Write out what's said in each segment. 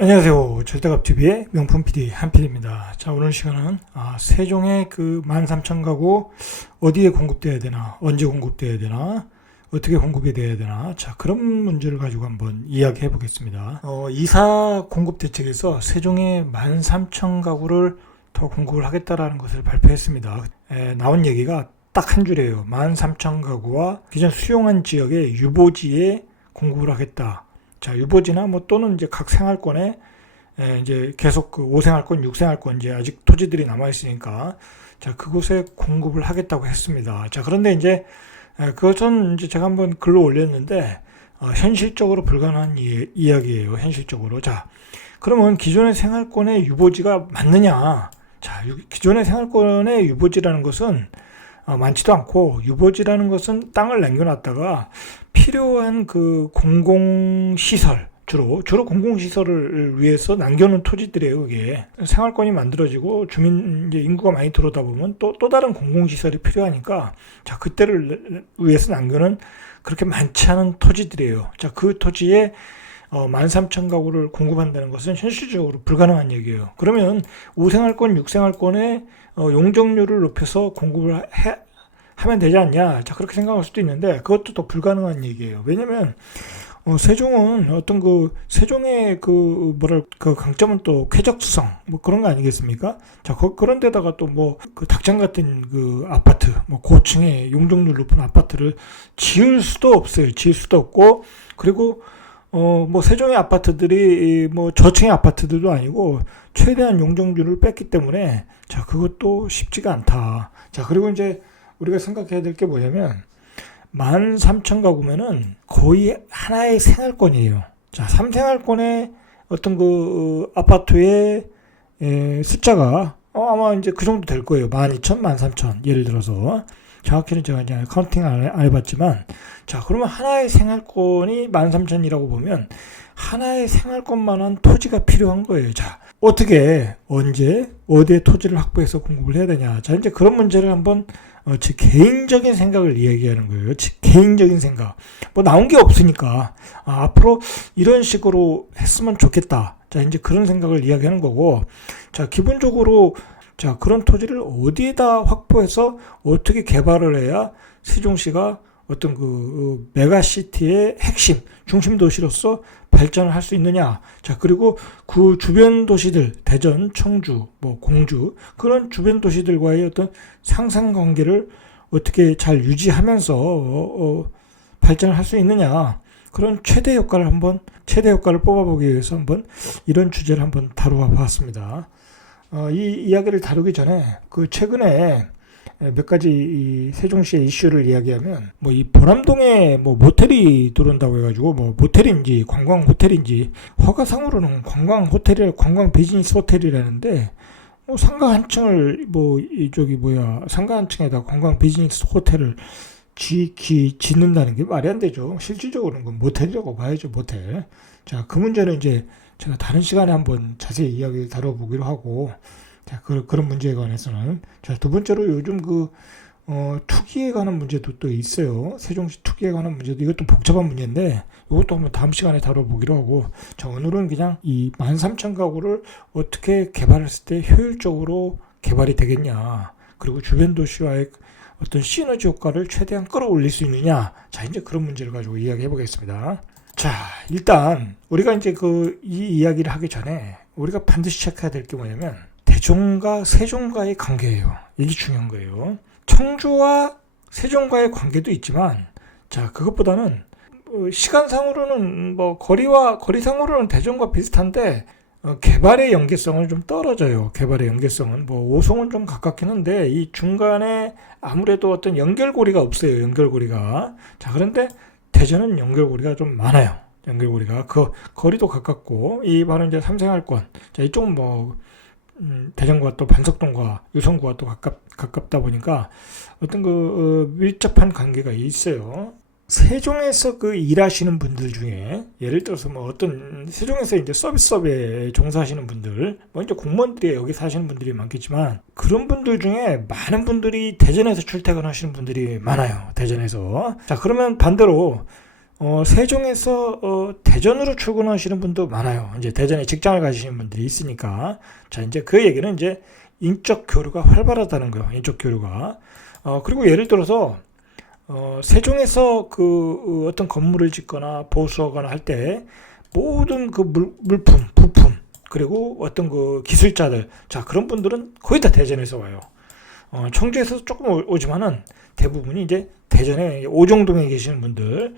안녕하세요. 절대값TV의 명품 PD 한PD입니다. 자, 오늘 시간은 세종의 그 13,000가구 어디에 공급돼야 되나, 언제 공급돼야 되나, 어떻게 공급이 돼야 되나, 자, 그런 문제를 가지고 한번 이야기해 보겠습니다. 이사 공급 대책에서 세종의 13,000가구를 더 공급을 하겠다라는 것을 발표했습니다. 나온 얘기가 딱 한 줄이에요. 13,000가구와 기존 수용한 지역의 유보지에 공급을 하겠다. 자, 유보지나 또는 이제 각 생활권에 이제 계속 그 5생활권, 6생활권 이제 아직 토지들이 남아 있으니까 자, 그곳에 공급을 하겠다고 했습니다. 자, 그런데 이제 그것은 이제 제가 한번 글로 올렸는데 현실적으로 불가능한 이야기예요. 현실적으로. 자, 그러면 기존의 생활권의 유보지가 맞느냐? 자, 기존의 생활권의 유보지라는 것은 많지도 않고, 유보지라는 것은 땅을 남겨놨다가 필요한 그 공공시설, 주로 공공시설을 위해서 남겨놓은 토지들이에요. 이게 생활권이 만들어지고 이제 인구가 많이 들어오다 보면 또 다른 공공시설이 필요하니까, 자, 그때를 위해서 남겨놓은 그렇게 많지 않은 토지들이에요. 자, 그 토지에 13,000가구를 공급한다는 것은 현실적으로 불가능한 얘기예요. 그러면 5생활권, 6생활권의 용적률을 높여서 공급을 하면 되지 않냐? 자, 그렇게 생각할 수도 있는데 그것도 또 불가능한 얘기예요. 왜냐면 세종은 세종의 그 강점은 또 쾌적수성 그런 거 아니겠습니까? 자, 그런 데다가 또 그 닭장 같은 그 아파트, 고층의 용적률 높은 아파트를 지을 수도 없어요. 지을 수도 없고, 그리고 세종의 아파트들이 저층의 아파트들도 아니고 최대한 용적률을 뺐기 때문에, 자, 그것도 쉽지가 않다. 자, 그리고 이제 우리가 생각해야 될 게 뭐냐면 13,000가구면은 거의 하나의 생활권이에요. 자, 3생활권의 어떤 그 아파트의 숫자가 아마 이제 그 정도 될 거예요. 12,000, 13,000 예를 들어서. 정확히는 제가 이제 카운팅 안 해봤지만, 자, 그러면 하나의 생활권이 13,000이라고 보면 하나의 생활권만한 토지가 필요한 거예요. 자, 어떻게, 언제, 어디에 토지를 확보해서 공급을 해야 되냐. 자, 이제 그런 문제를 한번 제 개인적인 생각을 이야기하는 거예요. 제 개인적인 생각. 나온 게 없으니까 앞으로 이런 식으로 했으면 좋겠다. 자, 이제 그런 생각을 이야기하는 거고, 자, 기본적으로 자, 그런 토지를 어디에다 확보해서 어떻게 개발을 해야 세종시가 어떤 그 메가시티의 핵심, 중심 도시로서 발전을 할 수 있느냐. 자, 그리고 그 주변 도시들, 대전, 청주, 공주, 그런 주변 도시들과의 어떤 상생관계를 어떻게 잘 유지하면서 발전을 할 수 있느냐. 그런 최대 효과를 뽑아보기 위해서 한번 이런 주제를 한번 다루어 봤습니다. 이 이야기를 다루기 전에 최근에 몇 가지 이 세종시의 이슈를 이야기하면, 이 보남동에 모텔이 들어온다고 해가지고 모텔인지 관광 호텔인지, 허가상으로는 관광 비즈니스 호텔이라는데, 상가 한 층을 상가 한 층에다 관광 비즈니스 호텔을 짓는다는 게 말이 안 되죠. 실질적으로는 그건 모텔이라고 봐야죠, 모텔. 자, 그 문제는 이제 제가 다른 시간에 한번 자세히 이야기를 다뤄보기로 하고, 자, 그런 문제에 관해서는. 자, 두 번째로 요즘 투기에 관한 문제도 또 있어요. 세종시 투기에 관한 문제도, 이것도 복잡한 문제인데, 이것도 한번 다음 시간에 다뤄보기로 하고, 자, 오늘은 그냥 이 13,000가구를 어떻게 개발했을 때 효율적으로 개발이 되겠냐, 그리고 주변 도시와의 어떤 시너지 효과를 최대한 끌어올릴 수 있느냐, 자, 이제 그런 문제를 가지고 이야기해 보겠습니다. 자, 일단 우리가 이제 이 이야기를 하기 전에 우리가 반드시 체크해야 될 게 뭐냐면 대종과 세종과의 관계예요. 이게 중요한 거예요. 청주와 세종과의 관계도 있지만, 자, 그것보다는 시간상으로는 거리상으로는 대종과 비슷한데 개발의 연계성은 좀 떨어져요. 개발의 연계성은 오송은 좀 가깝긴 한데 이 중간에 아무래도 어떤 연결고리가 없어요. 연결고리가. 자, 그런데 대전은 연결고리가 좀 많아요. 연결고리가. 거리도 가깝고, 이 바로 이제 3생활권. 자, 이쪽은 대전과 또 반석동과 유성구가 또 가깝다 보니까 어떤 밀접한 관계가 있어요. 세종에서 일하시는 분들 중에, 예를 들어서 어떤 세종에서 이제 서비스업에 종사하시는 분들, 이제 공무원들이 여기 사시는 분들이 많겠지만, 그런 분들 중에 많은 분들이 대전에서 출퇴근하시는 분들이 많아요. 대전에서. 자, 그러면 반대로 세종에서 대전으로 출근하시는 분도 많아요. 이제 대전에 직장을 가지시는 분들이 있으니까. 자, 이제 그 얘기는 이제 인적 교류가 활발하다는 거예요. 인적 교류가. 그리고 예를 들어서 세종에서 그 어떤 건물을 짓거나 보수하거나 할 때 모든 그 물품, 부품, 그리고 어떤 그 기술자들, 자, 그런 분들은 거의 다 대전에서 와요. 청주에서 조금 오지만은 대부분이 이제 대전에 오정동에 계시는 분들,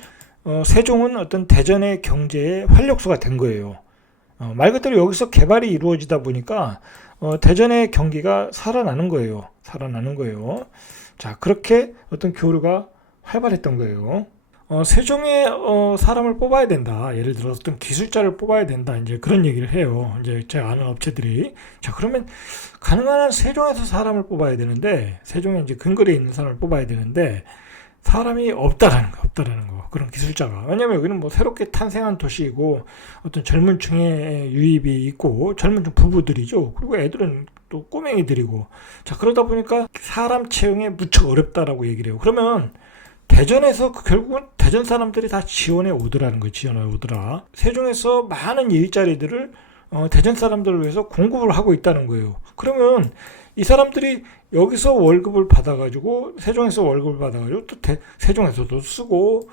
세종은 어떤 대전의 경제의 활력소가 된 거예요. 말 그대로 여기서 개발이 이루어지다 보니까 대전의 경기가 살아나는 거예요. 살아나는 거예요. 자, 그렇게 어떤 교류가 활발했던 거예요. 세종에 사람을 뽑아야 된다. 예를 들어서 어떤 기술자를 뽑아야 된다. 이제 그런 얘기를 해요. 이제 제가 아는 업체들이. 자, 그러면 가능한 한 세종에서 사람을 뽑아야 되는데, 세종에 이제 근거리에 있는 사람을 뽑아야 되는데, 사람이 없다라는 거. 그런 기술자가. 왜냐면 여기는 뭐 새롭게 탄생한 도시이고, 어떤 젊은 층의 유입이 있고, 젊은 층 부부들이죠. 그리고 애들은 또 꼬맹이들이고. 자, 그러다 보니까 사람 채용에 무척 어렵다라고 얘기를 해요. 그러면 대전에서 결국은 대전 사람들이 다 지원해 오더라는 거예요. 지원해 오더라. 세종에서 많은 일자리들을 대전 사람들을 위해서 공급을 하고 있다는 거예요. 그러면 이 사람들이 여기서 월급을 받아가지고 세종에서 월급을 받아가지고 또 세종에서도 쓰고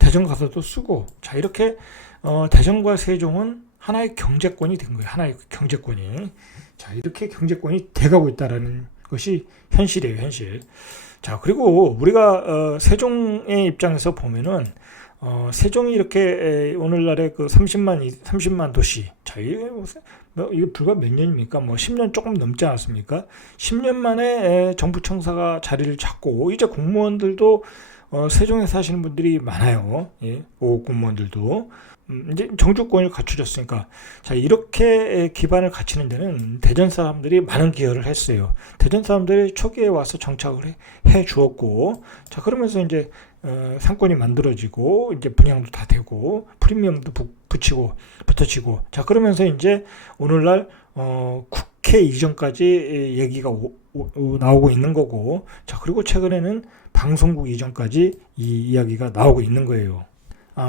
대전 가서도 쓰고, 자, 이렇게 대전과 세종은 하나의 경제권이 된 거예요. 하나의 경제권이. 자, 이렇게 경제권이 돼가고 있다라는 것이 현실이에요. 현실. 자, 그리고 우리가 세종의 입장에서 보면은 세종이 이렇게 오늘날의 그 30만 도시, 자, 이게 불과 몇 년입니까? 뭐 10년 조금 넘지 않았습니까? 10년 만에 정부 청사가 자리를 잡고 이제 공무원들도 세종에 사시는 분들이 많아요. 예, 5급 공무원들도. 이제 정주권을 갖추졌으니까, 자, 이렇게 기반을 갖추는 데는 대전 사람들이 많은 기여를 했어요. 대전 사람들이 초기에 와서 정착을 해 주었고, 자, 그러면서 이제 상권이 만들어지고 이제 분양도 다 되고 프리미엄도 붙어지고, 자, 그러면서 이제 오늘날 국회 이전까지 얘기가 나오고 있는 거고, 자, 그리고 최근에는 방송국 이전까지 이 이야기가 나오고 있는 거예요.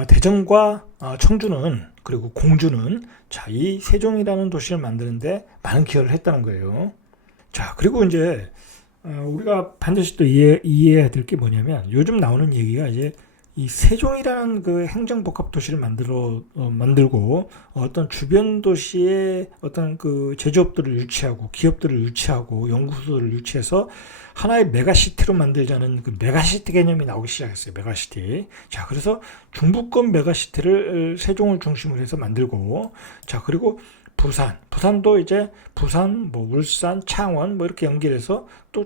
대전과 청주는, 그리고 공주는, 자, 이 세종이라는 도시를 만드는데 많은 기여를 했다는 거예요. 자, 그리고 이제 우리가 반드시 또 이해해야 될 게 뭐냐면, 요즘 나오는 얘기가 이제 이 세종이라는 그 행정복합 도시를 만들고 어떤 주변 도시에 어떤 그 제조업들을 유치하고 기업들을 유치하고 연구소를 유치해서 하나의 메가시티로 만들자는 그 메가시티 개념이 나오기 시작했어요. 메가시티. 자, 그래서 중부권 메가시티를 세종을 중심으로 해서 만들고, 자, 그리고 부산도 이제 부산, 뭐 울산, 창원 뭐 이렇게 연결해서 또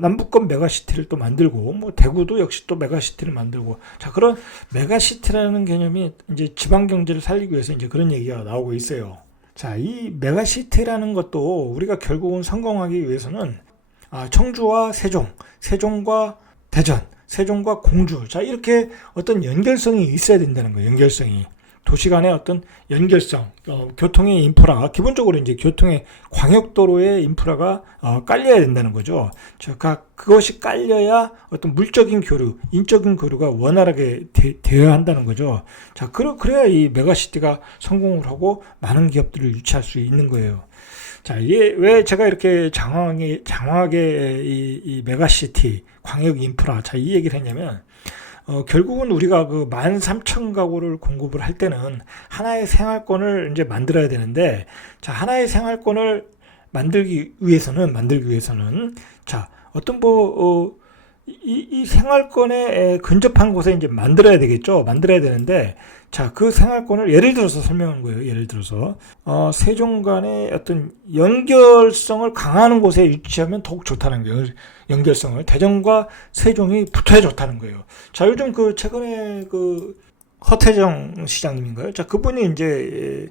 남부권 메가시티를 또 만들고, 뭐 대구도 역시 또 메가시티를 만들고, 자, 그런 메가시티라는 개념이 이제 지방 경제를 살리기 위해서 이제 그런 얘기가 나오고 있어요. 자, 이 메가시티라는 것도 우리가 결국은 성공하기 위해서는 청주와 세종과 대전, 세종과 공주, 자, 이렇게 어떤 연결성이 있어야 된다는 거예요. 연결성이. 도시 간의 어떤 연결성, 교통의 인프라, 기본적으로 이제 교통의 광역도로의 인프라가 깔려야 된다는 거죠. 자, 그것이 깔려야 어떤 물적인 교류, 인적인 교류가 원활하게 되어야 한다는 거죠. 자, 그래야 이 메가시티가 성공을 하고 많은 기업들을 유치할 수 있는 거예요. 자, 이게 왜 제가 이렇게 장황하게 이 메가시티, 광역 인프라, 자, 이 얘기를 했냐면, 결국은 우리가 그 13,000가구를 공급을 할 때는 하나의 생활권을 이제 만들어야 되는데, 자, 하나의 생활권을 만들기 위해서는, 자, 어떤 이 생활권에 근접한 곳에 이제 만들어야 되겠죠. 만들어야 되는데, 자, 그 생활권을 예를 들어서 설명한 거예요. 예를 들어서 세종 간의 어떤 연결성을 강화하는 곳에 위치하면 더욱 좋다는 거예요. 연결성을 대전과 세종이 붙어야 좋다는 거예요. 자, 요즘 그 최근에 그 허태정 시장님인가요? 자, 그분이 이제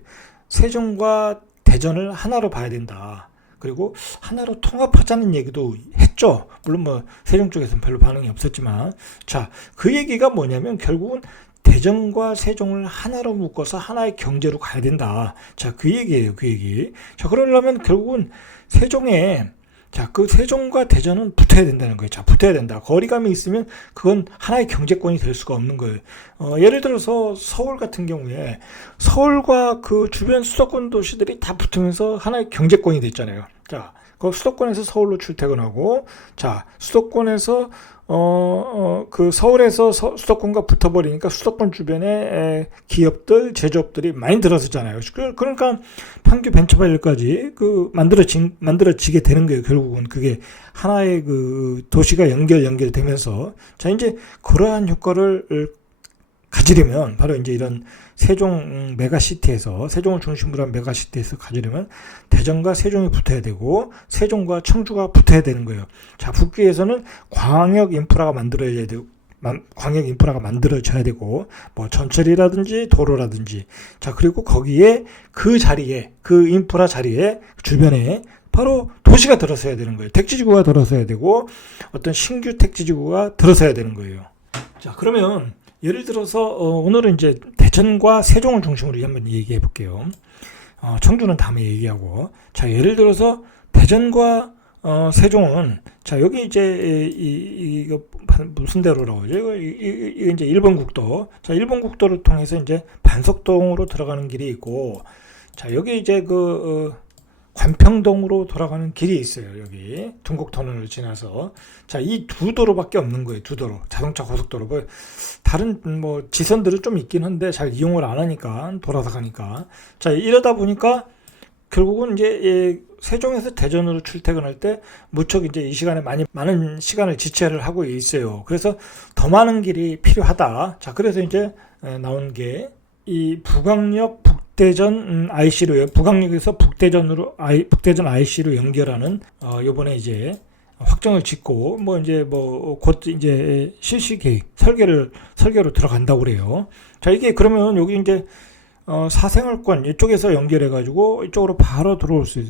세종과 대전을 하나로 봐야 된다. 그리고 하나로 통합하자는 얘기도 했죠. 물론 뭐 세종 쪽에서는 별로 반응이 없었지만, 자, 그 얘기가 뭐냐면 결국은 대전과 세종을 하나로 묶어서 하나의 경제로 가야 된다. 자, 그 얘기예요. 그 얘기. 자, 그러려면 결국은 세종에 자, 그 세종과 대전은 붙어야 된다는 거예요. 자, 붙어야 된다. 거리감이 있으면 그건 하나의 경제권이 될 수가 없는 거예요. 예를 들어서 서울 같은 경우에 서울과 그 주변 수도권 도시들이 다 붙으면서 하나의 경제권이 됐잖아요. 자, 그 수도권에서 서울로 출퇴근하고, 자, 수도권에서 그 서울에서 수도권과 붙어버리니까 수도권 주변에 기업들, 제조업들이 많이 들어서잖아요. 그러니까 판교 벤처밸리까지 그 만들어지게 되는 거예요. 결국은 그게 하나의 그 도시가 연결되면서, 자, 이제 그러한 효과를 가지려면 바로 이제 이런 세종 메가시티에서, 세종을 중심으로 한 메가시티에서 가지려면 대전과 세종이 붙어야 되고 세종과 청주가 붙어야 되는 거예요. 자, 붙기 위해서는 광역 인프라가 만들어져야 되고 뭐 전철이라든지 도로라든지, 자, 그리고 거기에 그 자리에, 그 인프라 자리에 주변에 바로 도시가 들어서야 되는 거예요. 택지지구가 들어서야 되고 어떤 신규 택지지구가 들어서야 되는 거예요. 자, 그러면 예를 들어서 오늘은 이제 대전과 세종을 중심으로 한번 얘기해 볼게요. 청주는 다음에 얘기하고, 자, 예를 들어서 대전과 세종은, 자, 여기 이제 이거 무슨 대로라고 하죠? 이거 이제 일본 국도. 자, 일본 국도를 통해서 이제 반석동으로 들어가는 길이 있고, 자, 여기 이제 관평동으로 돌아가는 길이 있어요. 여기 둥곡터널을 지나서. 자, 이 두 도로밖에 없는 거예요. 두 도로. 자동차 고속도로. 뭐 다른 뭐 지선들은 좀 있긴 한데 잘 이용을 안 하니까, 돌아서 가니까. 자, 이러다 보니까 결국은 이제 세종에서 대전으로 출퇴근할 때 무척 이제 이 시간에 많은 시간을 지체를 하고 있어요. 그래서 더 많은 길이 필요하다. 자, 그래서 이제 나온 게 이 북악역 북대전 IC로, 북악역에서 북대전 IC로 연결하는 요번에 이제 확정을 짓고 곧 이제 실시 계획 설계로 들어간다고 그래요. 자, 이게 그러면 여기 이제 사생활권 이쪽에서 연결해 가지고 이쪽으로 바로 들어올 수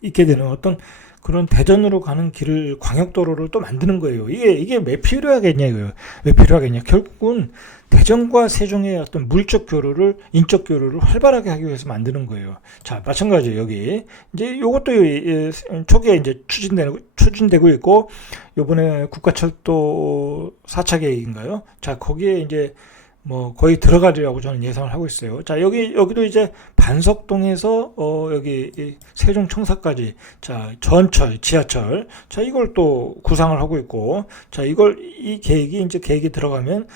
있게 되는 어떤 그런 대전으로 가는 길을, 광역도로를 또 만드는 거예요. 이게 왜 필요하겠냐 이거예요. 왜 필요하겠냐. 결국은 대전과 세종의 어떤 물적 교류를, 인적 교류를 활발하게 하기 위해서 만드는 거예요. 자, 마찬가지예요. 여기 이제 요것도 초기에 이제 추진되고 있고, 요번에 국가철도 4차 계획인가요? 자, 거기에 이제 뭐 거의 들어가리라고 저는 예상을 하고 있어요. 자, 여기도 이제 반석동에서 여기 세종 청사까지, 자, 전철, 지하철, 자, 이걸 또 구상을 하고 있고, 자, 이 계획이 들어가면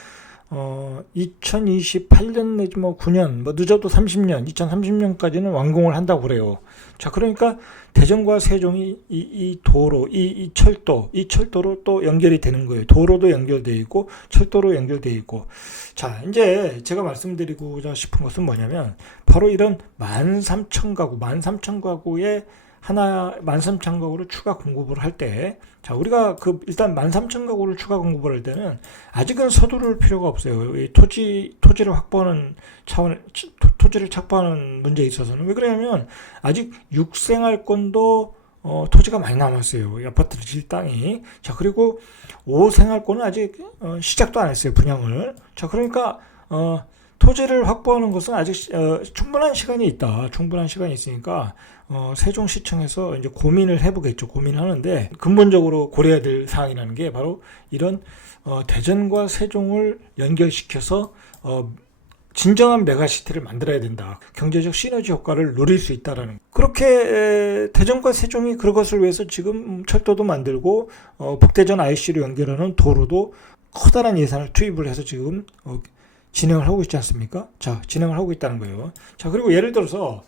2028년 내지 뭐 9년, 뭐 늦어도 2030년까지는 완공을 한다고 그래요. 자, 그러니까 대전과 세종이 이 철도로 또 연결이 되는 거예요. 도로도 연결되어 있고 철도로 연결되어 있고. 자, 이제 제가 말씀드리고자 싶은 것은 뭐냐면 바로 이런 13,000가구의 13,000가구를 추가 공급을 할 때, 자, 우리가 일단 13,000가구를 추가 공급을 할 때는 아직은 서두를 필요가 없어요. 이 토지를 확보하는 토지를 착보하는 문제에 있어서는. 왜 그러냐면 아직 6생활권도 토지가 많이 남았어요. 이 아파트를 질 땅이. 자, 그리고 5생활권은 아직 시작도 안 했어요. 분양을. 자, 그러니까 토지를 확보하는 것은 아직 충분한 시간이 있다. 충분한 시간이 있으니까 세종시청에서 이제 고민을 해보겠죠. 고민하는데 근본적으로 고려해야 될 사항이라는 게 바로 이런 대전과 세종을 연결시켜서 진정한 메가시티를 만들어야 된다. 경제적 시너지 효과를 누릴 수 있다라는. 그렇게 대전과 세종이 그것을 위해서 지금 철도도 만들고 북대전 IC로 연결하는 도로도 커다란 예산을 투입을 해서 지금 진행을 하고 있지 않습니까? 자, 진행을 하고 있다는 거예요. 자, 그리고 예를 들어서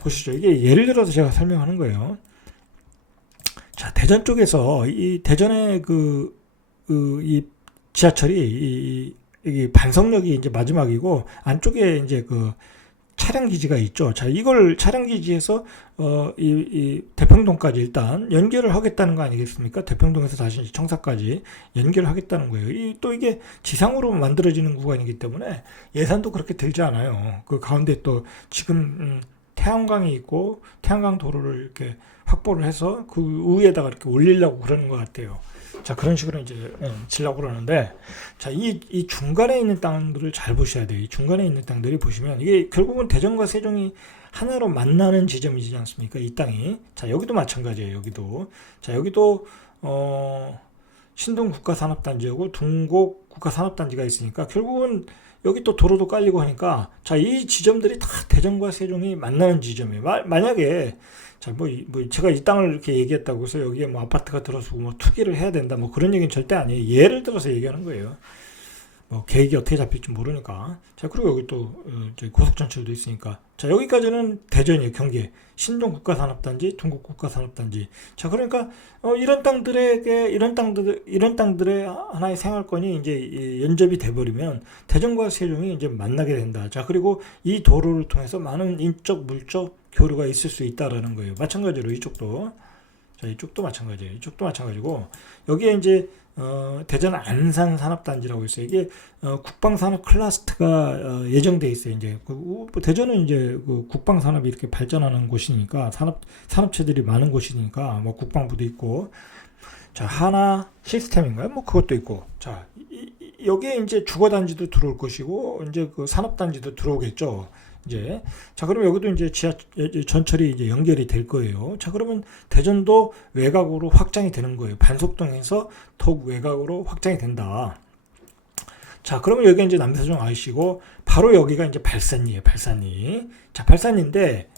보시죠. 이게 예를 들어서 제가 설명하는 거예요. 자, 대전 쪽에서 이 대전의 이 지하철이 이 반석역이 이제 마지막이고 안쪽에 이제 차량 기지가 있죠. 자, 이걸 차량 기지에서 이 대평동까지 일단 연결을 하겠다는 거 아니겠습니까? 대평동에서 다시 청사까지 연결을 하겠다는 거예요. 또 이게 지상으로 만들어지는 구간이기 때문에 예산도 그렇게 들지 않아요. 그 가운데 또 지금 태양광이 있고 태양광 도로를 이렇게 확보를 해서 그 위에다가 이렇게 올리려고 그러는 것 같아요. 자, 그런 식으로 이제 지려고 그러는데, 자, 이 중간에 있는 땅들을 잘 보셔야 돼요. 이 중간에 있는 땅들이 보시면 이게 결국은 대전과 세종이 하나로 만나는 지점이지 않습니까? 이 땅이. 자, 여기도 마찬가지예요. 여기도. 자, 여기도 신동 국가산업단지하고 둥곡 국가산업단지가 있으니까 결국은 여기 또 도로도 깔리고 하니까 자, 이 지점들이 다 대전과 세종이 만나는 지점이에요. 만약에 자, 뭐 제가 이 땅을 이렇게 얘기했다고 해서 여기에 뭐 아파트가 들어서고 뭐 투기를 해야 된다 뭐 그런 얘기는 절대 아니에요. 예를 들어서 얘기하는 거예요. 뭐 계획이 어떻게 잡힐지 모르니까. 자, 그리고 여기 또 저기 고속전철도 있으니까. 자, 여기까지는 대전이에요. 경기 신동 국가산업단지, 둥곡 국가산업단지. 자, 그러니까 이런 땅들의 하나의 생활권이 이제 연접이 돼버리면 대전과 세종이 이제 만나게 된다. 자, 그리고 이 도로를 통해서 많은 인적 물적 교류가 있을 수 있다라는 거예요. 마찬가지로 이쪽도. 자, 이쪽도 마찬가지예요. 이쪽도 마찬가지고 여기에 이제 대전 안산 산업단지라고 있어요. 이게 국방산업 클러스터가 예정돼 있어요. 이제 대전은 이제 그 국방산업이 이렇게 발전하는 곳이니까 산업체들이 많은 곳이니까 뭐 국방부도 있고, 자, 하나 시스템인가요? 뭐 그것도 있고, 자, 여기에 이제 주거단지도 들어올 것이고 이제 그 산업단지도 들어오겠죠. 이제 자, 그러면 여기도 이제 전철이 이제 연결이 될 거예요. 자, 그러면 대전도 외곽으로 확장이 되는 거예요. 반속동에서 더욱 외곽으로 확장이 된다. 자, 그러면 여기가 이제 남세종 IC고 바로 여기가 이제 발산리예요. 발산리. 자, 발산리인데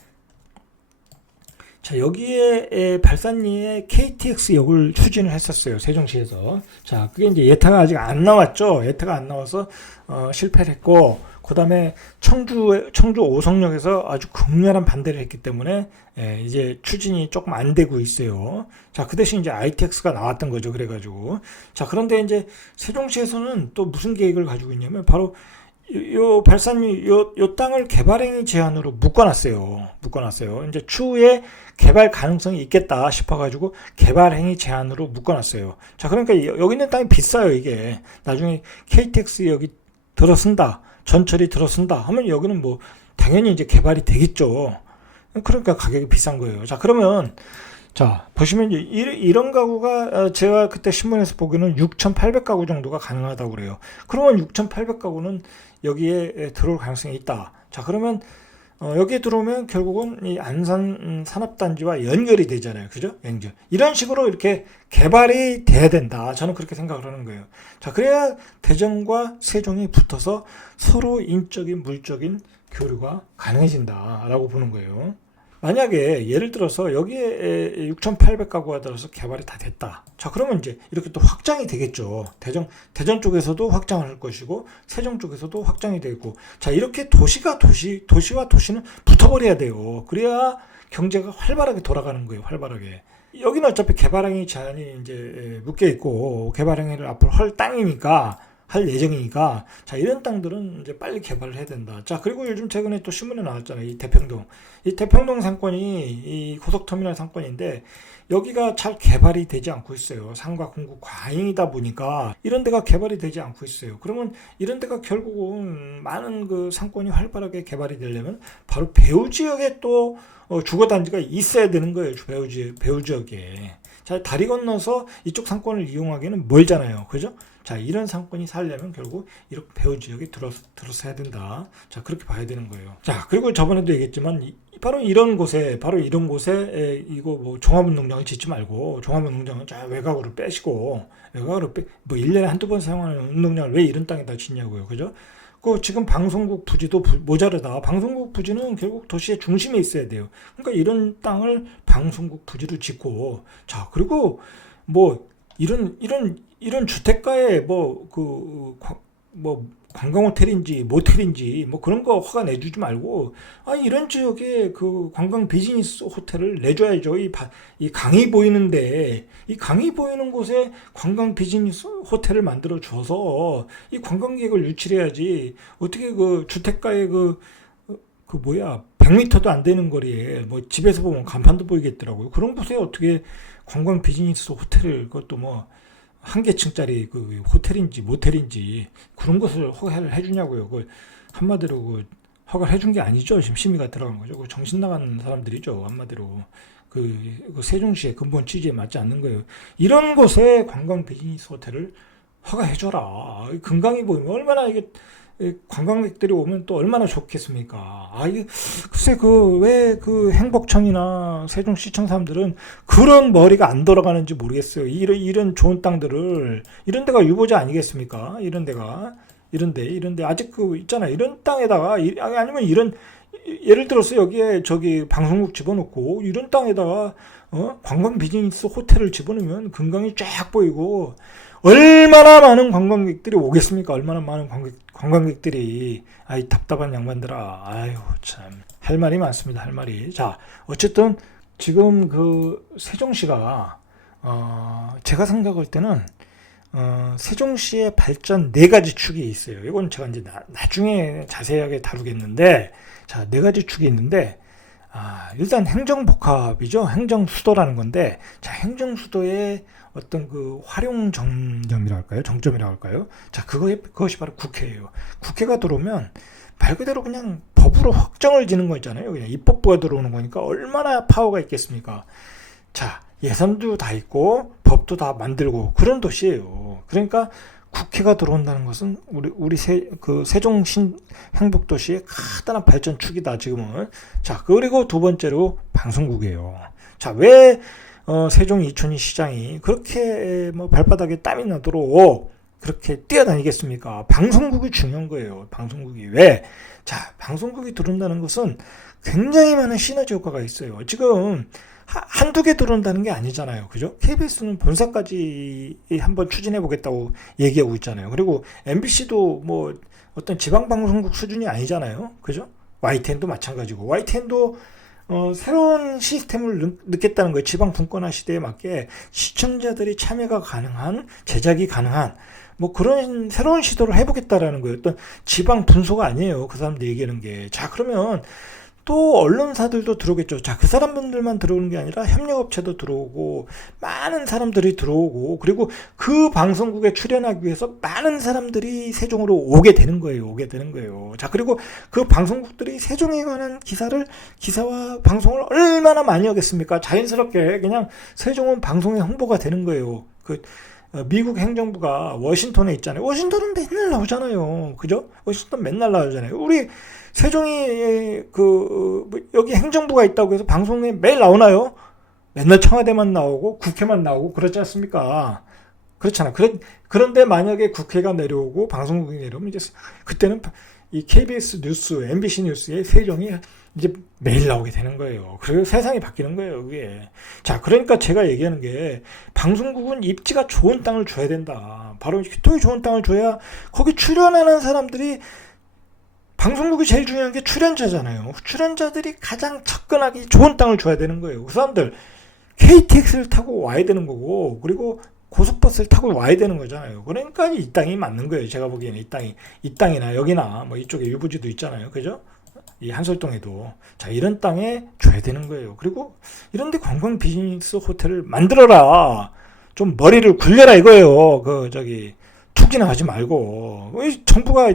자, 여기에 발산리에 KTX역을 추진을 했었어요. 세종시에서. 자, 그게 이제 예타가 아직 안 나왔죠. 예타가 안 나와서 실패를 했고, 그 다음에 청주 오성역에서 아주 극렬한 반대를 했기 때문에 이제 추진이 조금 안 되고 있어요. 자, 그 대신 이제 ITX가 나왔던 거죠. 그래가지고. 자, 그런데 이제 세종시에서는 또 무슨 계획을 가지고 있냐면 바로 요 발산리 요 땅을 개발행위 제한으로 묶어놨어요. 이제 추후에 개발 가능성이 있겠다 싶어가지고 개발행위 제한으로 묶어놨어요. 자, 그러니까 여기 있는 땅이 비싸요. 이게 나중에 KTX 여기 들어선다, 전철이 들어선다 하면 여기는 뭐 당연히 이제 개발이 되겠죠. 그러니까 가격이 비싼 거예요. 자, 그러면 자, 보시면 이런 가구가 제가 그때 신문에서 보기에는 6,800가구 정도가 가능하다고 그래요. 그러면 6,800가구는 여기에 들어올 가능성이 있다. 자, 그러면 여기에 들어오면 결국은 이 안산 산업단지와 연결이 되잖아요. 그죠? 연결. 이런 식으로 이렇게 개발이 돼야 된다. 저는 그렇게 생각을 하는 거예요. 자, 그래야 대전과 세종이 붙어서 서로 인적인, 물적인 교류가 가능해진다라고 보는 거예요. 만약에 예를 들어서 여기에 6,800가구가 들어서 개발이 다 됐다. 자, 그러면 이제 이렇게 또 확장이 되겠죠. 대전 쪽에서도 확장을 할 것이고 세종 쪽에서도 확장이 되고, 자, 이렇게 도시와 도시는 붙어버려야 돼요. 그래야 경제가 활발하게 돌아가는 거예요. 활발하게. 여기는 어차피 개발행위 제한이 이제 묶여 있고 개발행위를 앞으로 할 땅이니까, 할 예정이니까, 자, 이런 땅들은 이제 빨리 개발을 해야 된다. 자, 그리고 요즘 최근에 또 신문에 나왔잖아요. 이 대평동 상권이 이 고속터미널 상권인데 여기가 잘 개발이 되지 않고 있어요. 상가 공급 과잉이다 보니까 이런 데가 개발이 되지 않고 있어요. 그러면 이런 데가 결국은 많은 그 상권이 활발하게 개발이 되려면 바로 배후 지역에 또 주거단지가 있어야 되는 거예요. 배후 지역에. 자, 다리 건너서 이쪽 상권을 이용하기는 멀잖아요. 그죠? 자, 이런 상권이 살려면 결국 이렇게 배후 지역에 들어서야 된다. 자, 그렇게 봐야 되는 거예요. 자, 그리고 저번에도 얘기했지만 바로 이런 곳에 이거 뭐 종합운동장을 짓지 말고 종합운동장은 자, 외곽으로 빼시고 뭐 1년에 한두 번 사용하는 운동장을 왜 이런 땅에다 짓냐고요. 그죠? 지금 방송국 부지도 모자르다. 방송국 부지는 결국 도시의 중심에 있어야 돼요. 그러니까 이런 땅을 방송국 부지로 짓고, 자, 그리고 뭐 이런 주택가에 관광 호텔인지 모텔인지 뭐 그런 거 허가 내주지 말고, 이런 지역에 그 관광 비즈니스 호텔을 내줘야죠. 이 강이 보이는데, 이 강이 보이는 곳에 관광 비즈니스 호텔을 만들어 줘서 이 관광객을 유치해야지. 어떻게 그 주택가에 100m도 안 되는 거리에 뭐 집에서 보면 간판도 보이겠더라고요. 그런 곳에 어떻게 관광 비즈니스 호텔을, 그것도 뭐 한 개층짜리 그 호텔인지 모텔인지 그런 것을 허가를 해주냐고요. 한마디로 허가를 해준 게 아니죠. 지금 심의가 들어간 거죠. 정신 나간 사람들이죠. 한마디로 그 세종시의 근본 취지에 맞지 않는 거예요. 이런 곳에 관광 비즈니스 호텔을 허가해줘라. 금강이 보이면 얼마나 이게 관광객들이 오면 또 얼마나 좋겠습니까? 글쎄, 왜 행복청이나 세종시청 사람들은 그런 머리가 안 돌아가는지 모르겠어요. 이런 좋은 땅들을, 이런 데가 유보지 아니겠습니까? 이런데, 아직 있잖아요. 이런 땅에다가, 아니면 예를 들어서 여기에 방송국 집어넣고, 이런 땅에다가, 관광 비즈니스 호텔을 집어넣으면 금강이 쫙 보이고, 얼마나 많은 관광객들이 오겠습니까? 얼마나 많은 관광객들이, 답답한 양반들아. 아유, 참. 할 말이 많습니다, 할 말이. 자, 어쨌든, 지금 세종시가, 제가 생각할 때는, 세종시의 발전 네 가지 축이 있어요. 이건 제가 이제 나중에 자세하게 다루겠는데, 자, 네 가지 축이 있는데, 일단 행정복합이죠. 행정수도라는 건데, 자, 행정수도의 어떤 활용 정점이라고 할까요? 자, 그것이 바로 국회예요. 국회가 들어오면 말 그대로 그냥 법으로 확정을 지는 거 있잖아요. 그냥 입법부가 들어오는 거니까 얼마나 파워가 있겠습니까? 자, 예산도 다 있고 법도 다 만들고 그런 도시예요. 그러니까 국회가 들어온다는 것은 우리 세종 행복도시의 커다란 발전축이다 지금은. 자, 그리고 두 번째로 방송국이에요. 자, 왜 세종 이춘희 시장이 그렇게 발바닥에 땀이 나도록 그렇게 뛰어다니겠습니까? 방송국이 중요한 거예요. 방송국이 왜? 자, 방송국이 들어온다는 것은 굉장히 많은 시너지 효과가 있어요. 지금 한두 개 들어온다는 게 아니잖아요. 그죠? KBS는 본사까지 한번 추진해 보겠다고 얘기하고 있잖아요. 그리고 MBC도 어떤 지방방송국 수준이 아니잖아요. 그죠? YTN도 마찬가지고. YTN도 새로운 시스템을 넣겠다는 거예요. 지방 분권화 시대에 맞게 시청자들이 참여가 가능한, 제작이 가능한, 그런 새로운 시도를 해보겠다라는 거예요. 어떤 지방 분소가 아니에요. 그 사람들 얘기하는 게. 자, 그러면 또 언론사들도 들어오겠죠. 자, 그 사람들만 들어오는 게 아니라 협력업체도 들어오고 많은 사람들이 들어오고 그리고 그 방송국에 출연하기 위해서 많은 사람들이 세종으로 오게 되는 거예요. 자, 그리고 그 방송국들이 세종에 관한 기사와 방송을 얼마나 많이 하겠습니까? 자연스럽게 그냥 세종은 방송의 홍보가 되는 거예요. 미국 행정부가 워싱턴에 있잖아요. 워싱턴은 맨날 나오잖아요. 그죠? 워싱턴 맨날 나오잖아요. 우리 세종이 여기 행정부가 있다고 해서 방송에 매일 나오나요? 맨날 청와대만 나오고 국회만 나오고 그렇지 않습니까? 그렇잖아. 그런데 만약에 국회가 내려오고 방송국이 내려오면 이제 그때는 이 KBS 뉴스, MBC 뉴스에 세종이 이제 매일 나오게 되는 거예요. 그리고 세상이 바뀌는 거예요, 그게. 자, 그러니까 제가 얘기하는 게 방송국은 입지가 좋은 땅을 줘야 된다. 바로 교통이 좋은 땅을 줘야 거기 출연하는 사람들이 방송국이 제일 중요한 게 출연자잖아요. 출연자들이 가장 접근하기 좋은 땅을 줘야 되는 거예요. 그 사람들 KTX를 타고 와야 되는 거고 그리고 고속버스를 타고 와야 되는 거잖아요. 그러니까 이 땅이 맞는 거예요. 제가 보기에는 이 땅이나 여기나 이쪽에 유부지도 있잖아요. 그죠? 이 한솔동에도. 자, 이런 땅에 줘야 되는 거예요. 그리고 이런데 관광 비즈니스 호텔을 만들어라. 좀 머리를 굴려라 이거예요. 투기나 하지 말고. 정부가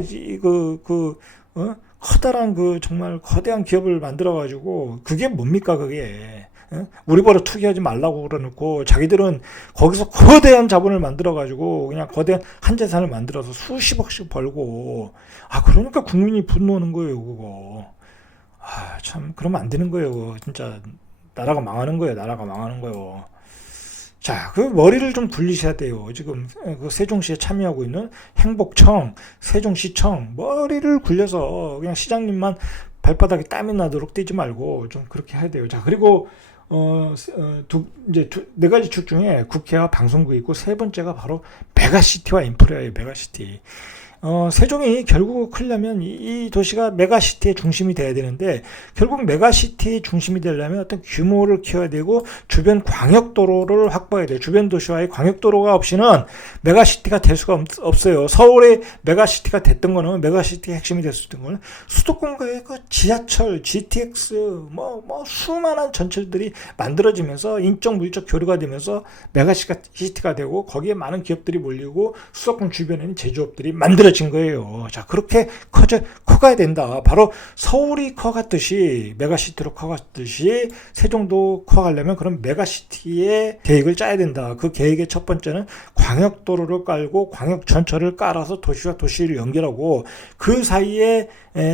커다란 정말 거대한 기업을 만들어가지고 그게 뭡니까 그게. 우리 보러 투기하지 말라고 그러놓고 자기들은 거기서 거대한 자본을 만들어가지고 그냥 거대한 한 재산을 만들어서 수십억씩 벌고 그러니까 국민이 분노하는 거예요 그거. 참 그러면 안 되는 거예요. 진짜 나라가 망하는 거예요. 자, 머리를 좀 굴리셔야 돼요. 지금 세종시에 참여하고 있는 행복청, 세종시청 머리를 굴려서 그냥 시장님만 발바닥에 땀이 나도록 뛰지 말고 좀 그렇게 해야 돼요. 자, 그리고 이제 네 가지 축 중에 국회와 방송국이 있고 세 번째가 바로 메가시티와 인프라예요. 메가시티. 세종이 결국 크려면 이 도시가 메가시티의 중심이 돼야 되는데 결국 메가시티의 중심이 되려면 어떤 규모를 키워야 되고 주변 광역도로를 확보해야 돼요. 주변 도시와의 광역도로가 없이는 메가시티가 될 수가 없어요. 서울의 메가시티가 됐던 거는 메가시티의 핵심이 될 수 있던 거는 수도권과의 지하철, GTX 수많은 전철들이 만들어지면서 인적 물적 교류가 되면서 메가시티가 되고 거기에 많은 기업들이 몰리고 수도권 주변에는 제조업들이 만들어지는 만들어진 거예요. 자, 그렇게 커가야 된다. 바로 서울이 커갔듯이, 메가시티로 커갔듯이, 세종도 커가려면 그런 메가시티의 계획을 짜야 된다. 그 계획의 첫 번째는 광역도로를 깔고 광역전철을 깔아서 도시와 도시를 연결하고, 그 사이에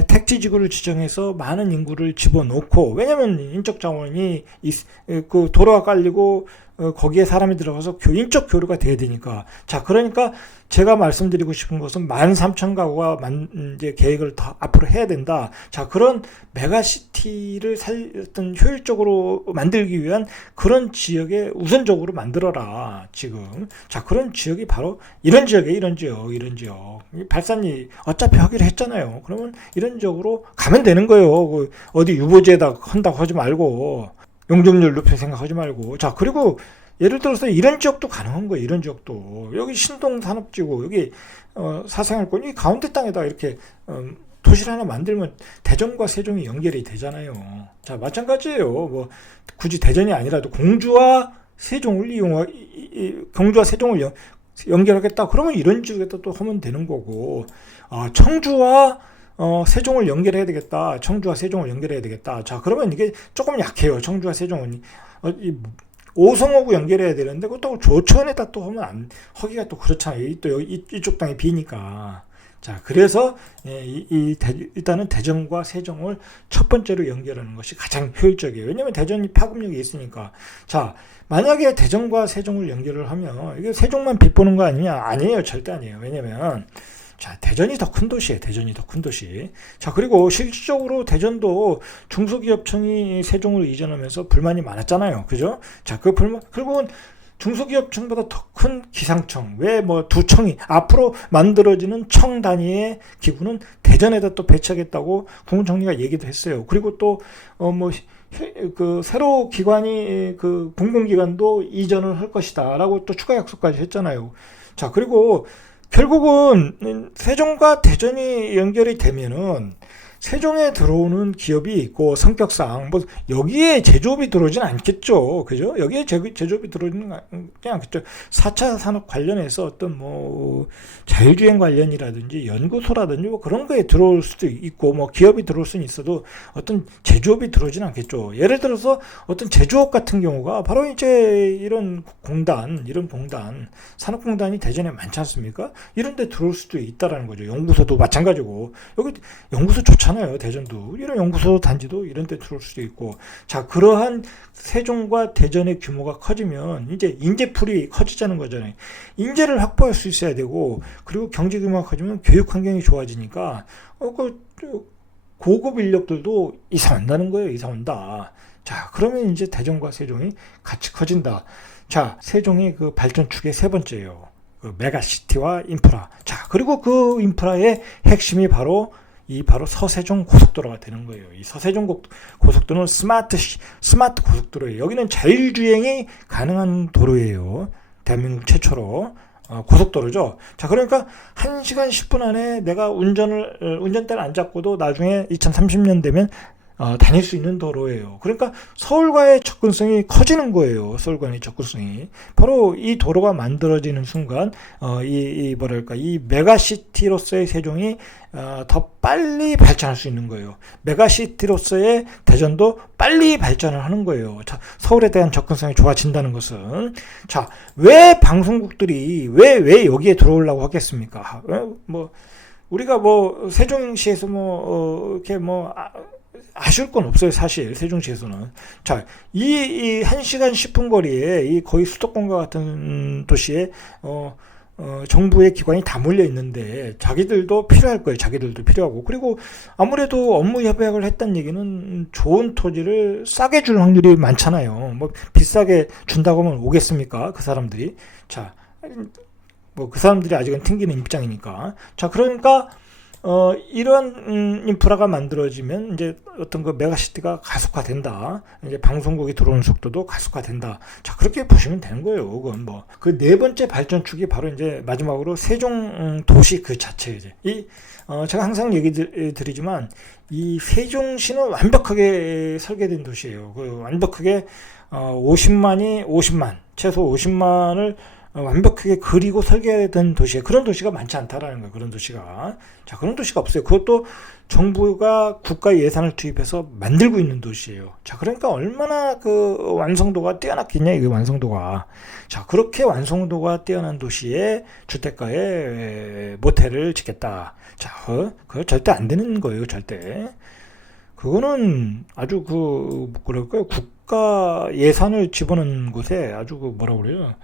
택지지구를 지정해서 많은 인구를 집어넣고, 왜냐면 인적 자원이 그 도로가 깔리고 거기에 사람이 들어가서 인적 교류가 돼야 되니까. 자, 그러니까 제가 말씀드리고 싶은 것은 13,000가구가 이제 계획을 더 앞으로 해야 된다. 자, 그런 메가시티를 어떤 효율적으로 만들기 위한 그런 지역에 우선적으로 만들어라, 지금. 자, 그런 지역이 바로 이런 지역이에요, 이런 지역. 발산이 어차피 하기로 했잖아요. 그러면 이런 지역으로 가면 되는 거예요. 어디 유보지에다 한다고 하지 말고, 용적률 높일 생각하지 말고. 자, 그리고 예를 들어서 이런 지역도 가능한 거예요. 이런 지역도. 여기 신동산업지구, 여기 사생활권, 이 가운데 땅에다 이렇게 도시를 하나 만들면 대전과 세종이 연결이 되잖아요. 자, 마찬가지예요. 뭐 굳이 대전이 아니라도 공주와 세종을 연결하겠다. 그러면 이런 지역에다 또 하면 되는 거고. 청주와 세종을 연결해야 되겠다. 청주와 세종을 연결해야 되겠다. 자, 그러면 이게 조금 약해요. 청주와 세종은. 오성하고 연결해야 되는데, 그것도 조천에다 또 하면 하기가 또 그렇잖아요. 또 이쪽 땅이 비니까. 자, 그래서, 일단은 대전과 세종을 첫 번째로 연결하는 것이 가장 효율적이에요. 왜냐면 대전이 파급력이 있으니까. 자, 만약에 대전과 세종을 연결을 하면, 이게 세종만 빚보는 거 아니냐? 아니에요. 절대 아니에요. 왜냐면, 자, 대전이 더 큰 도시예요. 대전이 더 큰 도시. 자, 그리고 실질적으로 대전도 중소기업청이 세종으로 이전하면서 불만이 많았잖아요. 그죠? 자, 그 불만, 결국은 중소기업청보다 더 큰 기상청, 왜 뭐 두 청이, 앞으로 만들어지는 청 단위의 기구는 대전에다 또 배치하겠다고 국무총리가 얘기도 했어요. 그리고 또, 새로 기관이, 공공기관도 이전을 할 것이다. 라고 또 추가 약속까지 했잖아요. 자, 그리고 결국은 세종과 대전이 연결이 되면은 세종에 들어오는 기업이 있고 성격상 뭐 여기에 제조업이 들어오진 않겠죠. 그죠? 여기에 제조업이 들어오지는 않겠죠. 4차 산업 관련해서 어떤 뭐 자율주행 관련이라든지 연구소라든지 뭐 그런 거에 들어올 수도 있고 뭐 기업이 들어올 수는 있어도 어떤 제조업이 들어오진 않겠죠. 예를 들어서 어떤 제조업 같은 경우가 바로 이제 이런 공단 산업공단이 대전에 많지 않습니까? 이런 데 들어올 수도 있다라는 거죠. 연구소도 마찬가지고. 여기 연구소 좋잖아요. 대전도 이런 연구소 단지도 이런 데 들어올 수도 있고. 자, 그러한 세종과 대전의 규모가 커지면 이제 인재풀이 커지자는 거잖아요. 인재를 확보할 수 있어야 되고, 그리고 경제 규모가 커지면 교육 환경이 좋아지니까 고급 인력들도 이사 온다는 거예요. 이사 온다. 자, 그러면 이제 대전과 세종이 같이 커진다. 자, 세종이 그 발전축의 세 번째예요. 그 메가시티와 인프라. 자, 그리고 그 인프라의 핵심이 바로 서세종 고속도로가 되는 거예요. 이 서세종 고속도로는 스마트 고속도로예요. 여기는 자율주행이 가능한 도로예요. 대한민국 최초로. 고속도로죠. 자, 그러니까 1시간 10분 안에 내가 운전대를 안 잡고도 나중에 2030년 되면 다닐 수 있는 도로예요. 그러니까 서울과의 접근성이 커지는 거예요. 서울과의 접근성이. 바로 이 도로가 만들어지는 순간, 이 메가시티로서의 세종이, 더 빨리 발전할 수 있는 거예요. 메가시티로서의 대전도 빨리 발전을 하는 거예요. 자, 서울에 대한 접근성이 좋아진다는 것은. 자, 왜 방송국들이, 왜 여기에 들어오려고 하겠습니까? 우리가 세종시에서 이렇게 아쉬울 건 없어요, 사실. 세종시에서는. 자, 이 1시간 10분 거리에 이 거의 수도권과 같은 도시에, 정부의 기관이 다 몰려 있는데, 자기들도 필요할 거예요. 자기들도 필요하고. 그리고 아무래도 업무 협약을 했다는 얘기는 좋은 토지를 싸게 줄 확률이 많잖아요. 비싸게 준다고 하면 오겠습니까? 그 사람들이. 자, 그 사람들이 아직은 튕기는 입장이니까. 자, 그러니까, 이런 인프라가 만들어지면 이제 어떤 그 메가시티가 가속화된다. 이제 방송국이 들어오는 속도도 가속화된다. 자, 그렇게 보시면 되는 거예요. 그건 그 네 번째 발전축이 바로 이제 마지막으로 세종 도시 그 자체 이제. 제가 항상 얘기 드리지만 이 세종시는 완벽하게 설계된 도시예요. 완벽하게 50만, 최소 50만을 완벽하게 그리고 설계된 도시에 그런 도시가 많지 않다라는 거예요. 그런 도시가. 자, 그런 도시가 없어요. 그것도 정부가 국가 예산을 투입해서 만들고 있는 도시예요. 자, 그러니까 얼마나 그 완성도가 뛰어났겠냐, 이게 완성도가. 자, 그렇게 완성도가 뛰어난 도시에 주택가에 모텔을 짓겠다. 자, 그거 절대 안 되는 거예요, 절대. 그거는 아주 뭐랄까요, 국가 예산을 집어넣는 곳에 아주 뭐라고 그래요.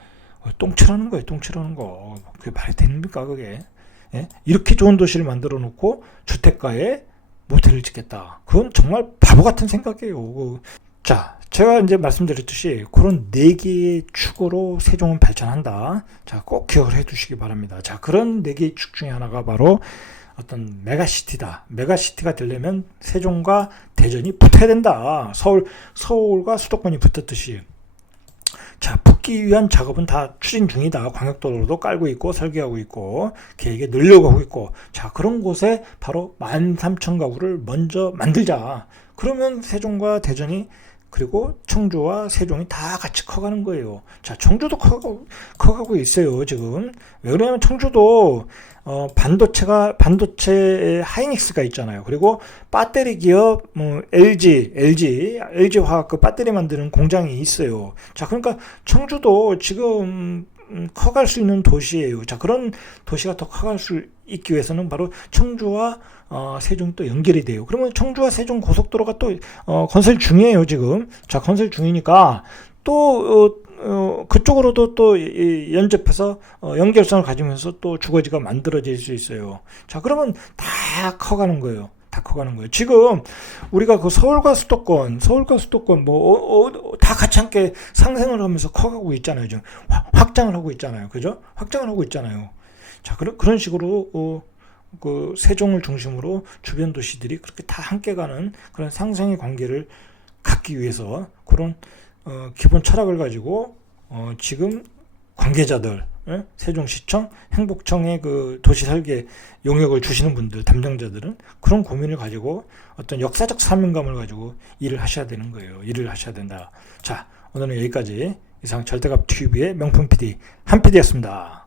똥칠하는 거예요, 똥칠하는 거. 그게 말이 됩니까, 그게? 예? 이렇게 좋은 도시를 만들어 놓고 주택가에 모텔을 짓겠다. 그건 정말 바보 같은 생각이에요. 자, 제가 이제 말씀드렸듯이 그런 네 개의 축으로 세종은 발전한다. 자, 꼭 기억을 해 두시기 바랍니다. 자, 그런 네 개의 축 중에 하나가 바로 어떤 메가시티다. 메가시티가 되려면 세종과 대전이 붙어야 된다. 서울과 수도권이 붙었듯이. 자, 붙기 위한 작업은 다 추진 중이다. 광역도로도 깔고 있고 설계하고 있고 계획에 늘려고 하고 있고, 자, 그런 곳에 바로 13,000가구를 먼저 만들자. 그러면 세종과 대전이, 그리고 청주와 세종이 다 같이 커가는 거예요. 자, 청주도 커가고 있어요, 지금. 왜 그러냐면 청주도 반도체 하이닉스가 있잖아요. 그리고 배터리 기업 LG 화학 그 배터리 만드는 공장이 있어요. 자, 그러니까 청주도 지금 커갈 수 있는 도시예요. 자, 그런 도시가 더 커갈 수 있기 위해서는 바로 청주와 세종이 또 연결이 돼요. 그러면 청주와 세종 고속도로가 또 건설 중이에요, 지금. 자, 건설 중이니까 또 그쪽으로도 또 연접해서 연결성을 가지면서 또 주거지가 만들어질 수 있어요. 자, 그러면 다 커가는 거예요. 다 커가는 거예요. 지금 우리가 그 서울과 수도권 다 같이 함께 상생을 하면서 커가고 있잖아요. 지금 확장을 하고 있잖아요. 그죠? 확장을 하고 있잖아요. 자, 그런 식으로 그 세종을 중심으로 주변 도시들이 그렇게 다 함께 가는 그런 상생의 관계를 갖기 위해서 그런 기본 철학을 가지고 지금 관계자들, 세종시청, 행복청의 그 도시 설계 용역을 주시는 분들, 담당자들은 그런 고민을 가지고 어떤 역사적 사명감을 가지고 일을 하셔야 되는 거예요. 일을 하셔야 된다. 자, 오늘은 여기까지. 이상 절대값 TV의 명품 PD 한 PD였습니다.